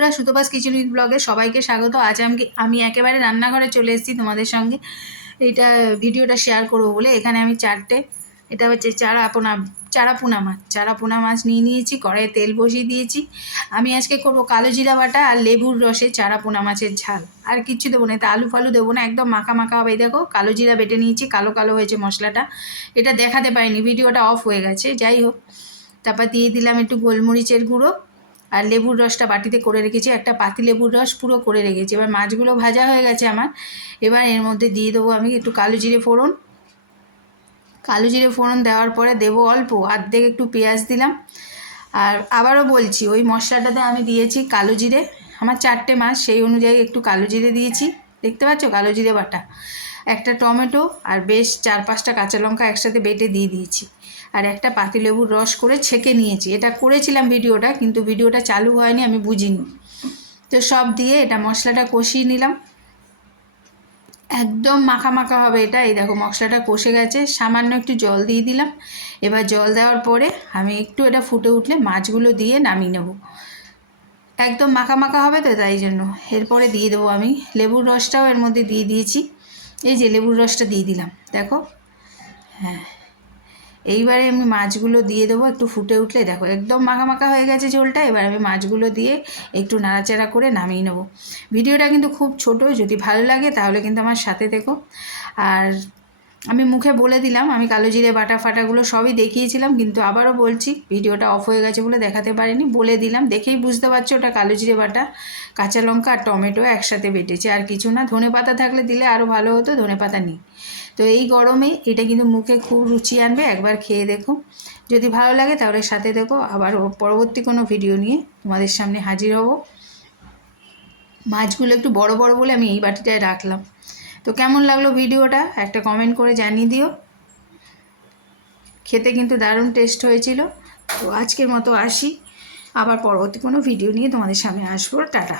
বন্ধুরা, সুতোপাস kitchen with ব্লগে সবাইকে স্বাগত। আজ আমি আমি একেবারে রান্নাঘরে চলে এসেছি তোমাদের সঙ্গে। এইটা ভিডিওটা শেয়ার করব বলে। এখানে আমি চারটে এটা হচ্ছে চারা পোনা চারা পোনা মাছ। চারা পোনা মাছ নিয়ে নিয়েছি, কড়াইয়ে তেল বসিয়ে দিয়েছি। আমি আজকে করব কালো জিরা বাটা আর লেবুর রসে চারা পোনা মাছের ঝাল। আর কিচ্ছু দেবো না, এটা আলু ফালু দেবো না, একদম মাখা মাখা হবে। দেখো, কালো জিরা বেটে নিয়েছি, কালো কালো হয়েছে মশলাটা। এটা দেখাতে পারিনি, ভিডিওটা অফ হয়ে গেছে, যাই হোক। তারপর দিয়ে দিলাম একটু গোলমরিচের গুঁড়ো। আর লেবুর রসটা বাটিতে করে রেখেছি, একটা পাতি লেবুর রস পুরো করে রেখেছি। এবার মাছগুলো ভাজা হয়ে গেছে আমার। এবার এর মধ্যে দিয়ে দেবো আমি একটু কালো জিরে ফোড়ন। কালো জিরে ফোড়ন দেওয়ার পরে দেবো অল্প, অর্ধেক একটু পেঁয়াজ দিলাম। আর আবারও বলছি, ওই মশলাটাতে আমি দিয়েছি কালো জিরে। আমার চারটে মাছ, সেই অনুযায়ী একটু কালো জিরে দিয়েছি। দেখতে পাচ্ছ? কালো জিরে বাটা। একটা টমেটো আর বেশ চার পাঁচটা কাঁচা লঙ্কা একসাথে বেটে দিয়ে দিয়েছি। আর একটা পাতিলেবুর রস করে ছেঁকে নিয়েছি। এটা করেছিলাম ভিডিওটা, কিন্তু ভিডিওটা চালু হয়নি, আমি বুঝিনি। তো সব দিয়ে এটা মশলাটা কষিয়ে নিলাম। একদম মাখা মাখা হবে এটা। এই দেখো মশলাটা কষে গেছে। সামান্য একটু জল দিয়ে দিলাম। এবার জল দেওয়ার পরে আমি একটু এটা ফুটে উঠলে মাছগুলো দিয়ে নামিয়ে নেব। একদম মাখা মাখা হবে তো তাই জন্য। এরপরে দিয়ে দেবো আমি লেবুর রসটাও এর মধ্যে দিয়ে দিয়েছি। এই যে লেবুর রসটা দিয়ে দিলাম। দেখো। হ্যাঁ। এইবারে আমি মাছগুলো দিয়ে দেবো, একটু ফুটে উঠলে দেখো একদম মাখা হয়ে গেছে ঝোলটা, এবার আমি মাছগুলো দিয়ে একটু নাড়াচাড়া করে নামিয়ে নেব। ভিডিওটা কিন্তু খুব ছোট, যদি ভালো লাগে তাহলে কিন্তু আমার সাথে দেখো আর আমি মুখে বলে দিলাম, আমি কালো জিরে বাটা ফাটাগুলো সবই দেখিয়েছিলাম, কিন্তু আবারও বলছি ভিডিওটা অফ হয়ে গেছে বলে দেখাতে পারিনি, বলে দিলাম, দেখেই বুঝতে পারছ ওটা কালো জিরে বাটা, কাঁচা লঙ্কা আর টমেটো একসাথে বেটেছে, আর কিছু না ধনে পাতা থাকলে দিলে আরও ভালো হতো ধনে পাতা নেই। তো এই গরমে এটা কিন্তু মুখে খুব রুচি আনবে, একবার খেয়ে দেখো। যদি ভালো লাগে তাহলে সাথে দেখো, আবার পরবর্তী কোনো ভিডিও নিয়ে তোমাদের সামনে হাজির হব। মাছগুলো একটু বড় বড় বলে আমি এই বাটিটায় রাখলাম। তো কেমন লাগল ভিডিওটা একটা কমেন্ট করে জানিয়ে দিও। খেতে কিন্তু দারুণ টেস্ট হয়েছিল। তো আজকের মতো আসি, আবার পরবর্তী কোনো ভিডিও নিয়ে তোমাদের সামনে আসব। টাটা।